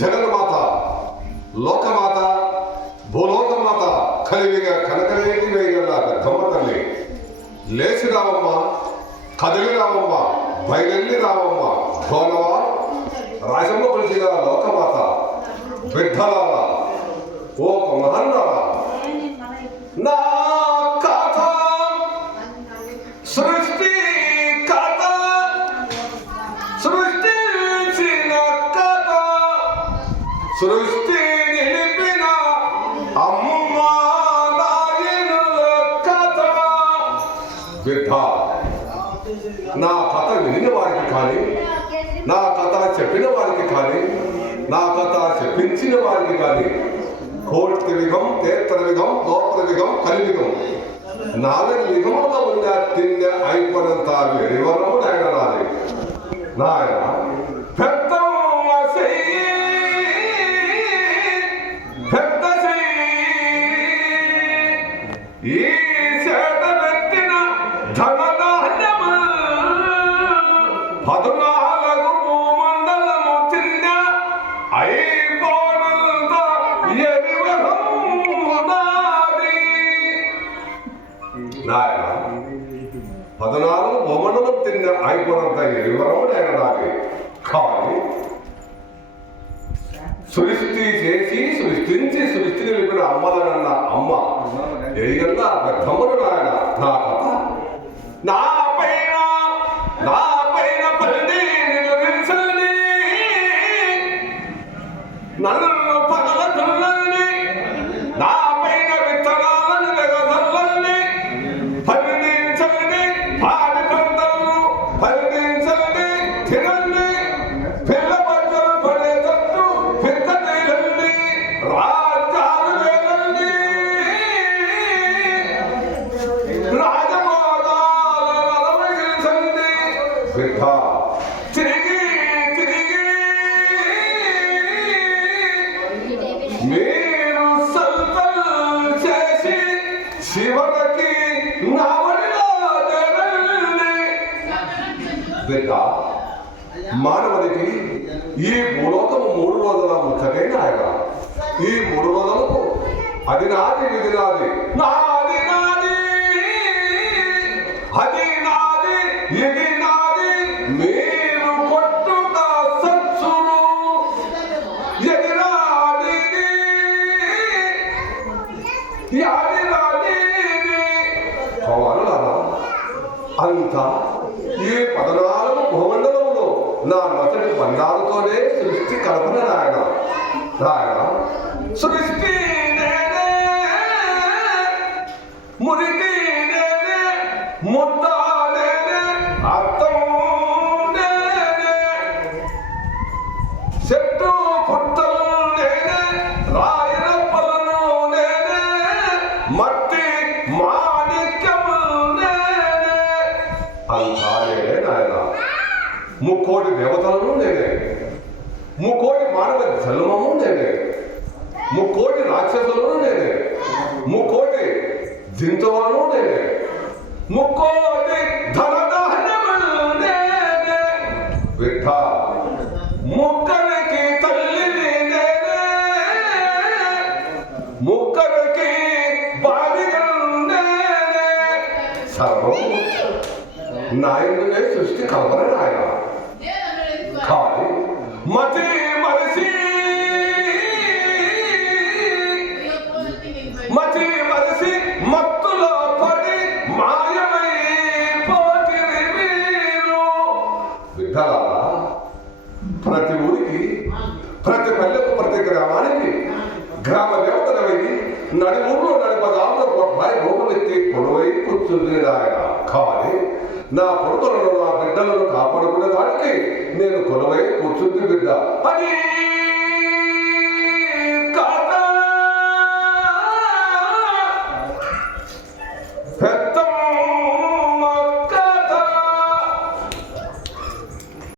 జగన్మాత, లోకమాత, భూలోకమాత కలివిగా కనకలేటి వేయగల పెద్దమ్మ తల్లి, లేచి రావమ్మ, కదిలి రావమ్మ, బయలెల్లి రావమ్మ, భోనవా రాజమ్మ కొలిచిన లోకమాత, బిడ్డలారా ఓ మహన్నారా, నా కథ సృష్టి కథ, సృష్టించిన కథ, సృష్టి నిలిపిన అమ్మ నాయనుల కథ. బిడ్డ, నా కథ వినిన వారికి కానీ, నా కథ చెప్పిన వారికి కానీ, నా కథ చెప్పించిన వారికి కానీ కోర్తివిగం, తేత్రవిగం, గోప్రవిగం, కలివిగం నాలుగు విధములుగా ఉన్న తిన్న అయిపోయినంత వెరివరము నాయన నాది. నాయన పెద్దమ్మ చెయ్యి, పెద్ద చెయ్యి, ఈ చేత పెట్టిన ధనధాన్యము 14 భూమండలము తిన్న అయిపోయినంత ఎరివరము నాది. నాయన 14 భూమండలం తిన్న అయిపోయినంత ఎరివరము నాయన నాది. కానీ సృష్టి చేసి సృష్టించి సృష్టి నిలిపిన అమ్మలనన్న అమ్మ ఎరిగల్లా పెద్దమ్మను నాయన. నా కథ నా పైన పల్లి నిలవించండి, నన్ను పగల తుల్లండి, నా పైన విత్తనాలను వెగదల్లండి, పండించండి, పాడి పంటలను పండించండి, తినండి, పిల్ల పంటలు పడేటట్టు పెద్ద తేలండి, రాజ్యాలు వేలండి, రాజభోగాలు అనుభవించండి. బిడ్డ, తిరిగి మీరు సంతలు చేసి శివకి నవడిలో తెరండి. బిడ్డ, మానవునికి ఈ భూలోకము 3 రోజుల ముచ్చటైన ఆయన. ఈ 3 రోజులకు అది నాది, ఇది నాది, నాది నాది, అది నాది, ఇది నాది, మీరు కొట్టుట సత్సురు ఎదిరాది యాది రాది. అంతా ఈ 14 భూమండలములు నా మొదటి బండాలతోనే సృష్టి కల్పన నాయన. నాయన సృష్టి నేనే, మురికి నేనే, ముద్ద నేనే, అర్థం నేనే, చెట్టు పుట్టలు నేనే, రాయన పలను నేనే, మట్టి మాణిక్యము నేనే. అంతా నేనే నాయన. 3 కోటి దేవతలను నేనే, 3 కోటి మానవ జన్మము నేనే, 3 కోటి రాక్షసులను నేనే, 3 కోటి జింతువులను నేనే, 3 కోటి ధనధాన్యములు నేనే. బిడ్డ, ముక్కరికి తల్లిని నేనే, ముక్కరికి బావిగను నేనే. సర్వము నాయకునే సృష్టి కల్పన నాయన. కానీ మతి మరసి మత్తులో పడి మాయమై పోతిరి మీరు. బిడ్డలారా, ప్రతి ఊరికి, ప్రతి పల్లెకు, ప్రతి గ్రామానికి గ్రామ దేవతలవై నడి ఊళ్ళో నడిపదాముల కొట్టాయి రోగులెత్తి పొడవై కూర్చుంది ఆయన. కానీ నా కొడుకులను, నా బిడ్డలను కాపాడుకునే దానికి నేను కొలువై కూర్చుంది బిడ్డ అని